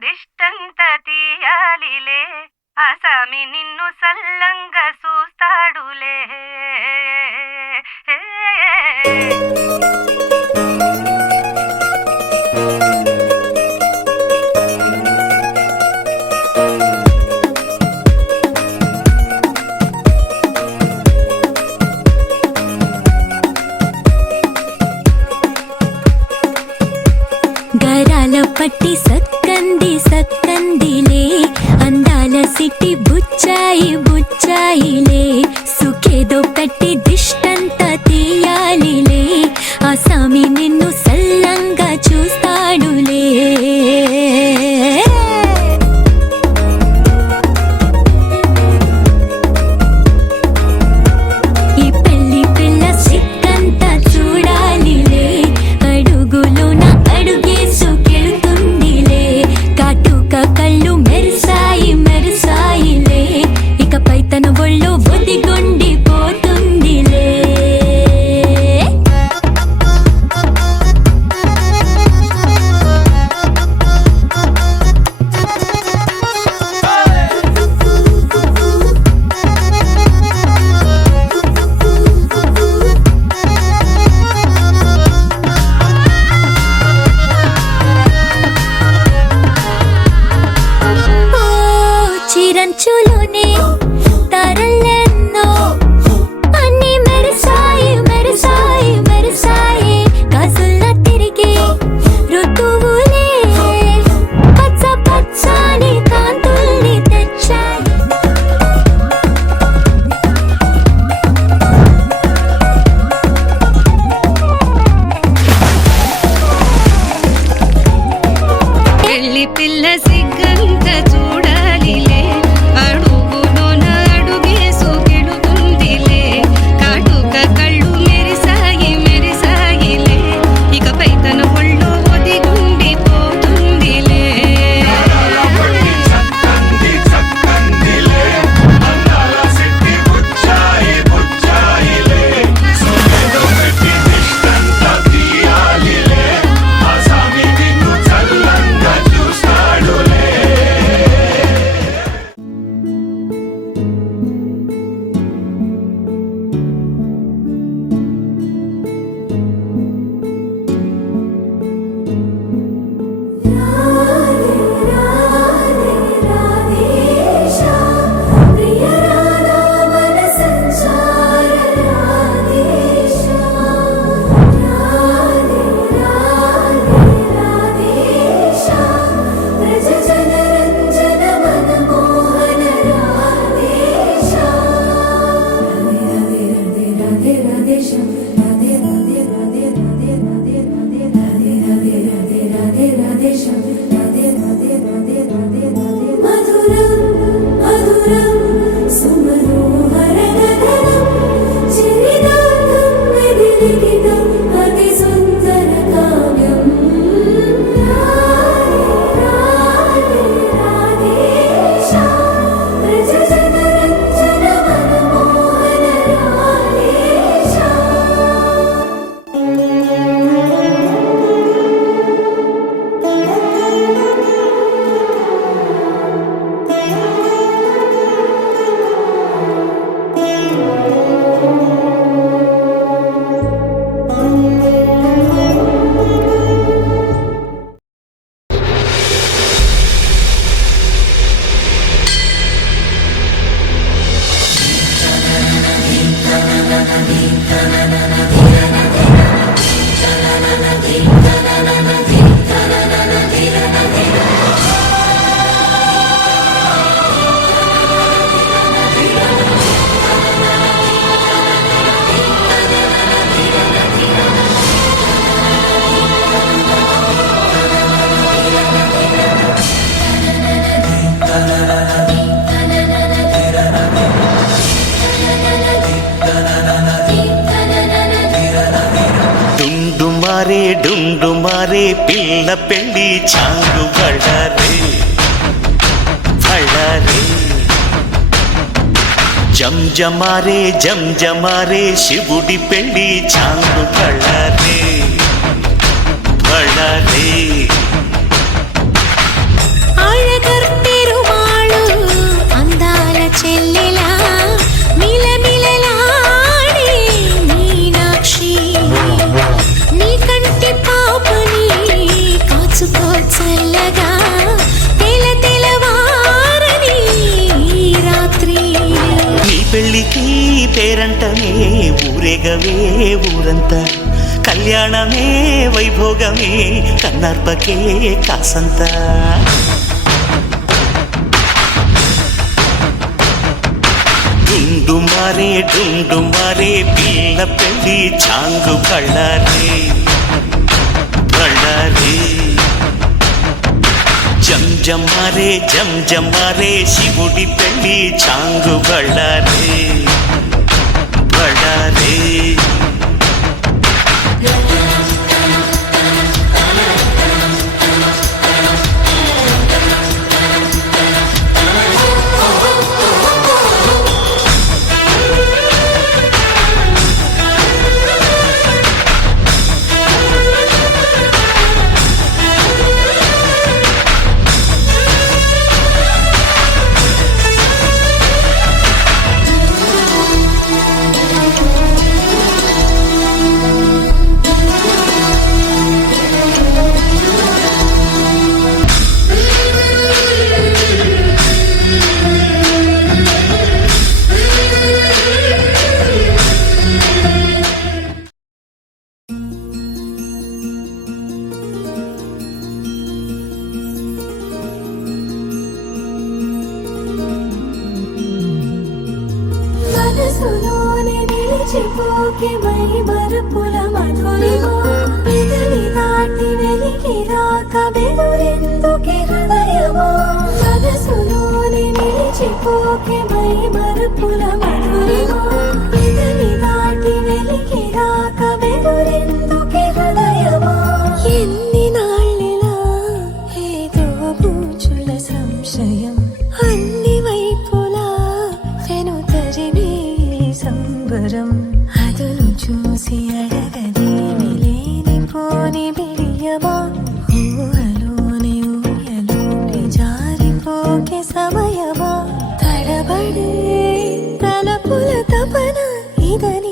దిష్టంత తీయాలిలే ఆసామి నిన్ను సల్లంగా చూస్తాడులే. గరాల పట్టి సక్కంది సక్కందిలే అందాల సిట్టి బుచ్చాయి బుచ్చాయిలే సుఖేదో పెట్టి దిష్టంత తీయాలిలే ఆసామి నిన్ను సల్లంగా చూస్తాడులే. చిరంచులోనే తరలెన్నో అన్ని మెరిసాయి మెరిసాయి మెరిసాయి గాజుల్లా తిరిగి ఋతువులే పచ్చ పచ్చని కాంతుల్ని తెచ్చాయి. పెళ్లి పిల్ల సిగ్గంత చూడాలిలే అడుగులోన అడుగేసు గెలుతుందిలే కాటుక కళ్ళు మెరిసాయి మెరిసాయిలే ఇకపై తన ఒళ్ళో ఒదిగుండిపోతుందిలే. డుండు మారే పిల్ల పెళ్ళి చాంగు బళ్ళారే బళ్ళారే జంజమారే జంజమారే శివుడి పెళ్ళి చాంగు బళ్ళారే బళ్ళారే వేగవే ఊరంత కళ్యాణమే వైభోగమే కన్నార్పకే కాసంత డుండు మారే పిల్ల పెళ్ళి చాంగు బళ్ళారే బళ్ళారే జం మారే శివుడి పెళ్ళి చాంగు బళ్ళారే బళ్ళారే మనసులోనే నిలిచిపోకే మై మరుపుల మధురిమో పెదవి దాటి వెలికి రాక బెదురెందుకే హృదయమో మనసులోనే నిలిచిపోకే మై మరుపుల మధురిమో పెదవి దాటి వెలికి రాక బెదురెందుకే హృదయమో ఎన్ని నాళ్ళిలా ఏదో పూచుల సంశయం అన్ని వైపులా వెనుతరిమే సంబరం అదును చూసి అడగదేమి లేనిపోని బిడియమా ఊహలోని ఊయలోని జారిపోకే సమయమా తడబడే తలపుల తపన ఇదని